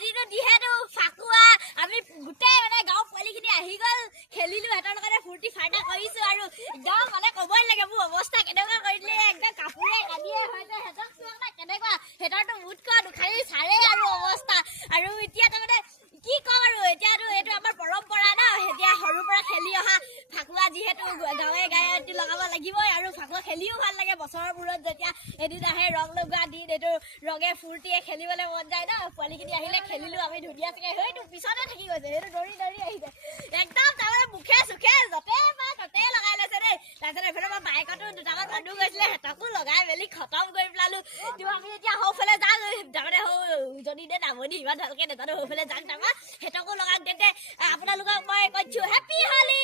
আজিতো যিহেতু ফাকুৱা আমি গোটেই মানে গাঁৱৰ পোৱালিখিনি আহি গ'ল খেলিলো সিহঁতৰ লগতে ফূৰ্তি ফাৰ্তা কৰিছো আৰু একদম মানে ক'বই লাগে মোৰ অৱস্থা কেনেকুৱা কৰি দিলে একদম কাপোৰে কানিয়ে হয়তো সিহঁতক চোৱা না কেনেকুৱা সিহঁতৰতো মুঠকৈ দুখাৰী চাৰে আৰু অৱস্থা আৰু এতিয়া তাৰমানে কি ক'ম আৰু এতিয়াতো এইটো আমাৰ পৰম্পৰা ন এতিয়া সৰুৰ পৰা খেলি অহা ফাকুৱা যিহেতু গাঁৱে গাঁৱে লগাব লাগিবই আৰু ফাকুৱা খেলিও ভাল লাগে বছৰৰ মূৰত যেতিয়া এদিন আহে ৰং লগোৱা দিন এইটো ৰঙে ফূৰ্তিয়ে খেলিবলৈ মন যায় ন পোৱালিখিনি আহিলে খেলিলো আমি ধুনীয়াকৈ সেইটো পিছতে থাকি গৈছে সেইটো দৌৰি দৌৰি আহিছে একদম তাৰমানে মুখে চুখে য'তে পায় ত'তে লগাই লৈছে দেই তাৰপিছত এইফালে মই বাইকতো দুটামান মানুহ গৈছিলে সিহঁতকো লগাই মেলি খতম কৰি পেলালো কিন্তু আমি এতিয়া সৌফালে যাওঁ তাৰমানে যদি দে নামনি ইমান ভালকৈ নাজানো সৌফালে যাওঁ তাৰপৰা সিহঁতকো লগাওক তেন্তে আপোনালোকক মই কৈছোঁ হেপী হোলী